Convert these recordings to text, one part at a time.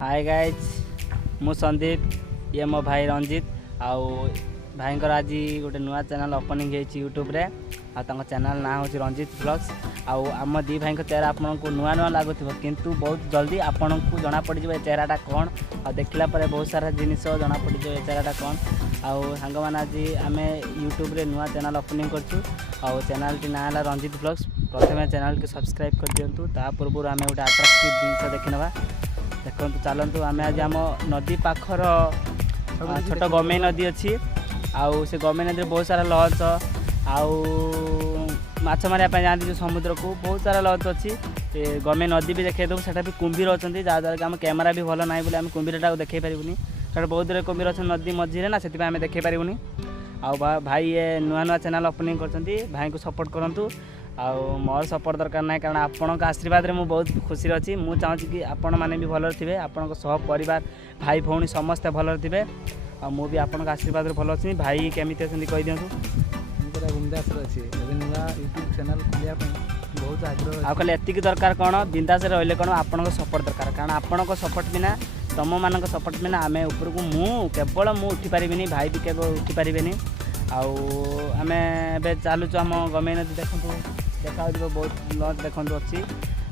Hi guys मु संदीप ये मो भाई रंजित आउ भाई आज गोटे नुआ चैनल ओपनिंग यूट्यूब रे आ चैनल ना हूँ रंजित ब्लॉग्स आउ आम दी भाई चेहरा आपको नुआ नुआ लगुव किंतु बहुत जल्दी आपन को जना पड़ जाए चेहराटा कौन आ देखला बहुत सारा जिनिस जना पड़ जाए चेहराटा कौन आउ सांग मैंने आज आम यूट्यूब रे नुआ चैनल ओपनिंग करछु आउ चैनल टी ना है रंजित ब्लॉग्स प्रथम चैनल के सब्सक्राइब कर दिंतु ता पूर्व आम गोटे अट्राक्टिव जिन देखा देखो चलतु आम आज आम नदी पाखर छोट गमे नदी अच्छी आउ से गमे नदी बहुत सारा लंच आउ माछ मारे जाती जो समुद्र को बहुत सारा लंच अच्छी गमे नदी भी देखा देव से भी कुंभीर अच्छा जहाँद्वारा कि आम कैमेरा भी भल ना बोले आम कुंभीरटा देखे पारूनी से बहुत दूर कुंभीर अच्छा नदी मझे ना से आम देखे पारूनी आउ भाई ये नुआ नुआ चैनल ओपनिंग कर भाई को सपोर्ट करूँ आउ मोर सपोर्ट दरकार ना कारण आपण आशीर्वाद रे मु बहुत खुशी अच्छी मुझे चाहूँगी कि आपण मैंने भी भल थे आपण सह परिवार भाई भौणी समस्ते भल थे मुझे आपण आशीर्वाद रे भल अच्छी भाई केमी अच्छे कही दिखाँ पूरा बिंदास अच्छी नुआ यूट्यूब चैनल खोलिया बहुत आग्रह आ खाली एतिक दरकार कौन बिंदास रही कौन आपण सपोर्ट दरकार कारण आपण सपोर्ट बिना तुम मान सपोर्ट बिना आम उपरको केवल मु उठी पारिनी भाई भी केवल उठी पारे आउ आम ए चलुचु आम गमे नदी देखु देखा बहुत लंच देखु अच्छी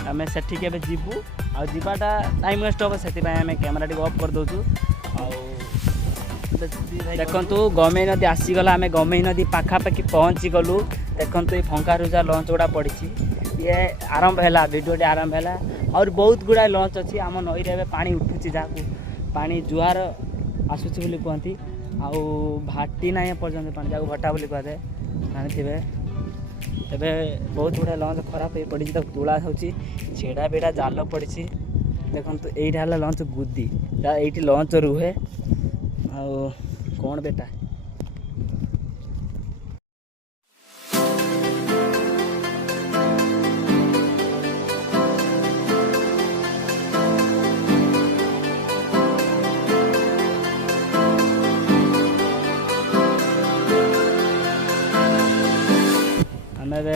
आम से जीवु आवाटा टाइम वेस्ट हम से आम कैमेरा टी अफ कर दूँ देखु गमे नदी आसीगला आम गमे नदी पाखापाखि पहुँची गलु देखु ये फंका रुजा लंच गुड़ा पड़ी ये आरंभ है भिडियोटी आरंभ है और बहुत गुड़ा लंच अच्छी आम नई रे पानी उठुची जहाँ पानी जुआर आसूसी बोली कहती आउ भाटी ना पर्यटन पानी जहाँ भट्टा बोली कहुए जानी तेरे बहुत गुड़ा लंच खराब हो पड़ी तुला होची छेड़ा बेड़ा जाल पड़ी देखो यहीटा है लंच गुदी ये लंच रुहे आ कौन बेटा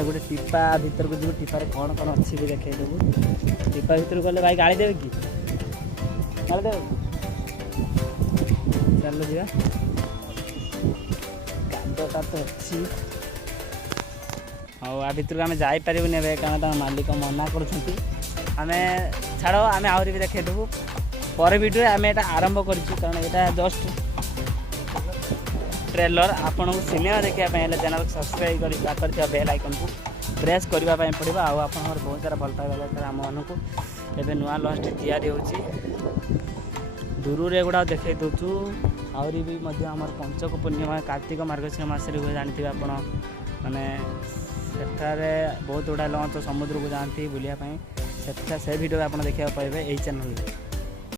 गोटे टीपा भीतर को जीव टीपार कौन कौन अच्छी भी देखे देवु टीपा भीतर गले भाई गाड़ी देवे कि गाड़ी देवे चलो जी गाधटा तो अच्छी हाँ आ भर आम जापरूनी कारण मालिक मना कर छाड़ आम आहरी भी देखे देवु पर वीडियो आम ये आरंभ करूँ कारण यहाँ जस्ट ट्रेलर आपन को सिनेमा देखापी चैनल सब्सक्राइब कर बेल आइकन को प्रेस करने पड़ो आप बहुत सारा भल पाइबा दरकार आम मन को एवं नुआ लंच तैयारी हो दूर एगुड़ा देखे दूचु आहरी भी आम पंचक पूर्णिमा कार्तिक मार्गशीर मसरे हुए जानते आप माने सेठारे बहुत गुड़ा लंच समुद्र को जाती बुलायापी से भिडियो आप देखा पाइबे यही चैनल।